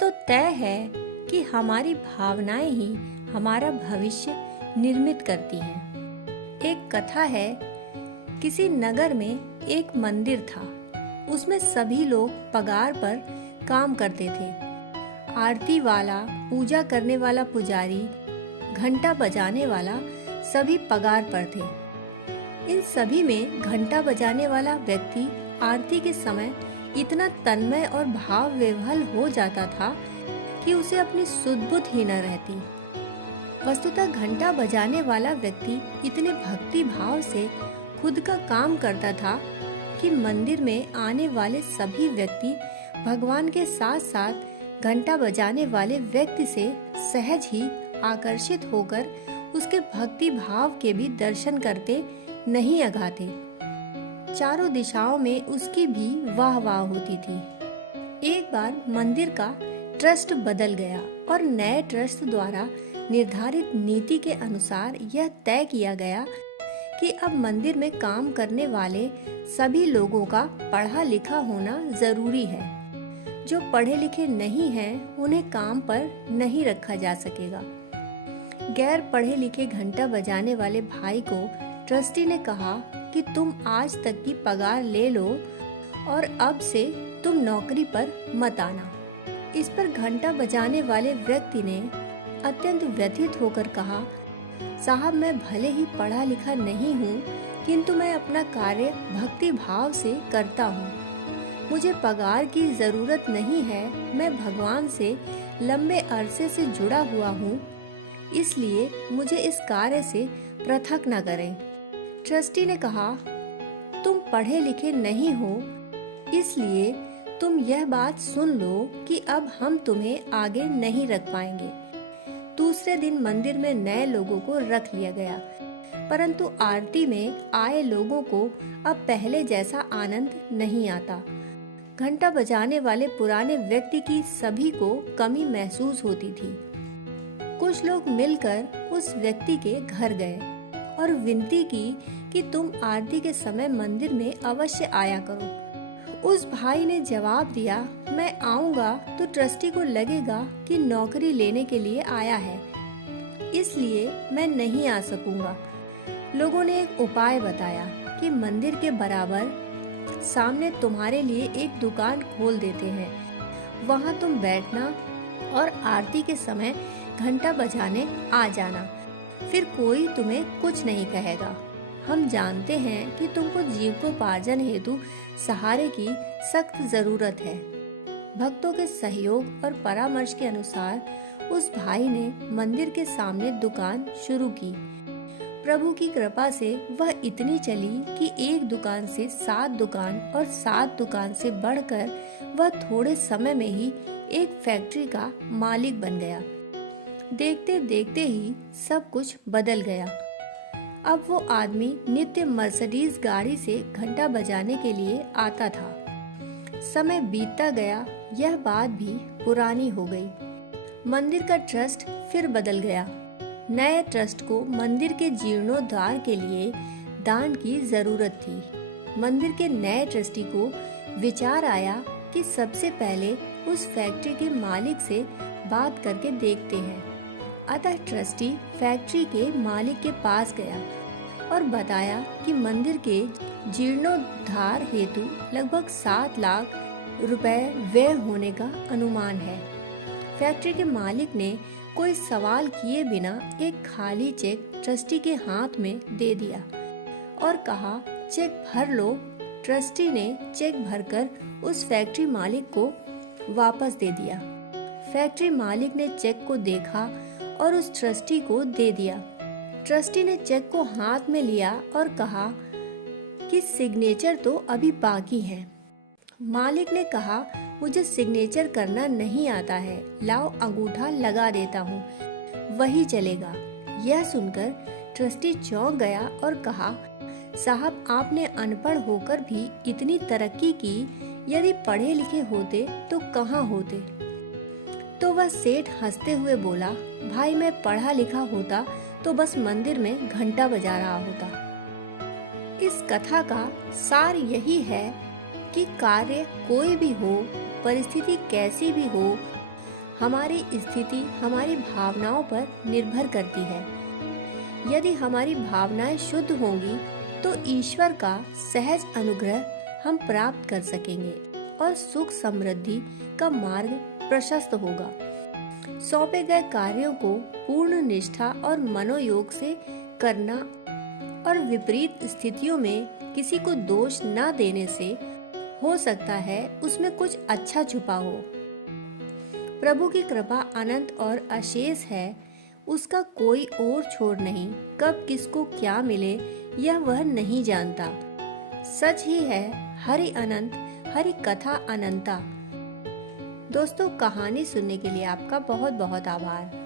तो तय है कि हमारी भावनाएं ही हमारा भविष्य निर्मित करती हैं। एक कथा है, किसी नगर में एक मंदिर था। उसमें सभी लोग पगार पर काम करते थे। आरती वाला, पूजा करने वाला पुजारी, घंटा बजाने वाला सभी पगार पर थे। इन सभी में घंटा बजाने वाला व्यक्ति आरती के समय इतना तन्मय और भाव विह्वल हो जाता था कि उसे अपनी सुध बुध ही न रहती। वस्तुतः घंटा बजाने वाला व्यक्ति इतने भक्ति भाव से खुद का काम करता था कि मंदिर में आने वाले सभी व्यक्ति भगवान के साथ साथ घंटा बजाने वाले व्यक्ति से सहज ही आकर्षित होकर उसके भक्ति भाव के भी दर्शन करते नहीं अघाते। चारों दिशाओं में उसकी भी वाह वाह होती थी। एक बार मंदिर का ट्रस्ट बदल गया और नए ट्रस्ट द्वारा निर्धारित नीति के अनुसार यह तय किया गया कि अब मंदिर में काम करने वाले सभी लोगों का पढ़ा लिखा होना जरूरी है। जो पढ़े लिखे नहीं हैं, उन्हें काम पर नहीं रखा जा सकेगा। गैर पढ़े लिखे घंटा बजाने वाले भाई को ट्रस्टी ने कहा कि तुम आज तक की पगार ले लो और अब से तुम नौकरी पर मत आना। इस पर घंटा बजाने वाले व्यक्ति ने अत्यंत व्यथित होकर कहा, साहब, मैं भले ही पढ़ा लिखा नहीं हूँ, किंतु मैं अपना कार्य भक्ति भाव से करता हूँ। मुझे पगार की जरूरत नहीं है। मैं भगवान से लंबे अरसे से जुड़ा हुआ हूँ, इसलिए मुझे इस कार्य से पृथक न करें। ट्रस्टी ने कहा, तुम पढ़े लिखे नहीं हो, इसलिए तुम यह बात सुन लो कि अब हम तुम्हें आगे नहीं रख पाएंगे। दूसरे दिन मंदिर में नए लोगों को रख लिया गया, परंतु आरती में आए लोगों को अब पहले जैसा आनंद नहीं आता। घंटा बजाने वाले पुराने व्यक्ति की सभी को कमी महसूस होती थी। कुछ लोग मिलकर उस व्यक्ति के घर गए और विनती की कि तुम आरती के समय मंदिर में अवश्य आया करो। उस भाई ने जवाब दिया, मैं आऊंगा तो ट्रस्टी को लगेगा कि नौकरी लेने के लिए आया है, इसलिए मैं नहीं आ सकूंगा। लोगों ने एक उपाय बताया कि मंदिर के बराबर सामने तुम्हारे लिए एक दुकान खोल देते हैं, वहां तुम बैठना और आरती के समय घंटा बजाने आ जाना, फिर कोई तुम्हें कुछ नहीं कहेगा। हम जानते हैं कि तुमको जीविकोपार्जन हेतु सहारे की सख्त जरूरत है। भक्तों के सहयोग और परामर्श के अनुसार उस भाई ने मंदिर के सामने दुकान शुरू की। प्रभु की कृपा से वह इतनी चली कि एक दुकान से 7 दुकान और 7 दुकान से बढ़कर वह थोड़े समय में ही एक फैक्ट्री का मालिक बन गया। देखते देखते ही सब कुछ बदल गया। अब वो आदमी नित्य मर्सिडीज गाड़ी से घंटा बजाने के लिए आता था। समय बीतता गया, यह बात भी पुरानी हो गई। मंदिर का ट्रस्ट फिर बदल गया। नए ट्रस्ट को मंदिर के जीर्णोद्धार के लिए दान की जरूरत थी। मंदिर के नए ट्रस्टी को विचार आया कि सबसे पहले उस फैक्ट्री के मालिक से बात करके देखते हैं। अतः ट्रस्टी फैक्ट्री के मालिक के पास गया और बताया कि मंदिर के जीर्णोद्धार हेतु लगभग 7 लाख रुपए व्यय होने का अनुमान है। फैक्ट्री के मालिक ने कोई सवाल किए बिना एक खाली चेक ट्रस्टी के हाथ में दे दिया और कहा, चेक भर लो। ट्रस्टी ने चेक भरकर उस फैक्ट्री मालिक को वापस दे दिया। फैक्ट्री मालिक ने चेक को देखा और उस ट्रस्टी को दे दिया। ट्रस्टी ने चेक को हाथ में लिया और कहा कि सिग्नेचर तो अभी बाकी है। मालिक ने कहा, मुझे सिग्नेचर करना नहीं आता है, लाओ अंगूठा लगा देता हूँ, वही चलेगा। यह सुनकर ट्रस्टी चौंक गया और कहा, साहब, आपने अनपढ़ होकर भी इतनी तरक्की की, यदि पढ़े लिखे होते तो कहाँ होते। तो वह सेठ हंसते हुए बोला, भाई, मैं पढ़ा लिखा होता तो बस मंदिर में घंटा बजा रहा होता। इस कथा का सार यही है कि कार्य कोई भी हो, परिस्थिति कैसी भी हो, हमारी स्थिति हमारी भावनाओं पर निर्भर करती है। यदि हमारी भावनाएं शुद्ध होंगी तो ईश्वर का सहज अनुग्रह हम प्राप्त कर सकेंगे और सुख समृद्धि का मार्ग प्रशस्त होगा। सौंपे गए कार्यों को पूर्ण निष्ठा और मनोयोग से करना और विपरीत स्थितियों में किसी को दोष न देने से हो सकता है उसमें कुछ अच्छा छुपा हो। प्रभु की कृपा अनंत और अशेष है, उसका कोई और छोर नहीं। कब किसको क्या मिले यह वह नहीं जानता। सच ही है, हरि अनंत, हरि कथा अनंता। दोस्तों, कहानी सुनने के लिए आपका बहुत बहुत आभार।